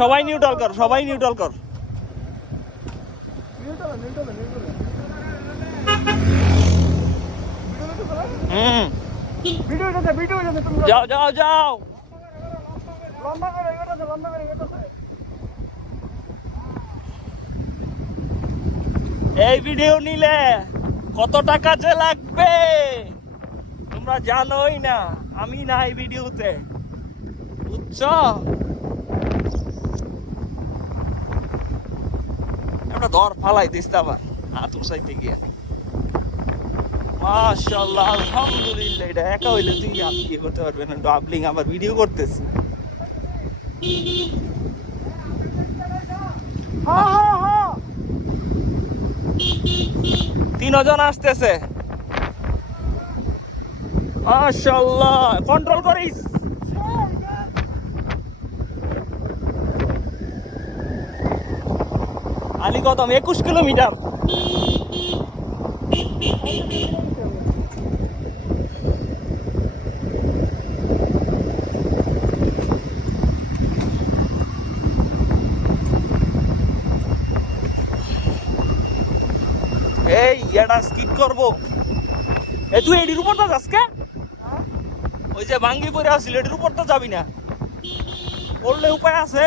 সবাই নিউট্রাল কর, সবাই নিউট্রাল কর। যাও যাও যাও, এই ভিডিও নিলে কত টাকা যে লাগবে তোমরা জানোই না, আমি নাই ভিডিওতে, বুঝছো? একটা ধর ফালাই দিস আবার হাত উসাইতে গিয়া। মাশাআল্লাহ, আলহামদুলিল্লাহ। এটা একা হইলে তুই কি করতে পারবে না, ডাবলিং আবার ভিডিও করতেছি। 3 জন আসতেছে। মাশাআল্লাহ, কন্ট্রোল করিস। আলী কদম 21 কিলোমিটার। এই এটা স্কিপ করবো। এ তুই এটির উপর তো যাসকে, ওই যে ভাঙ্গি পরে আসছিল এটির উপর তো যাবি না, বললে উপায় আছে?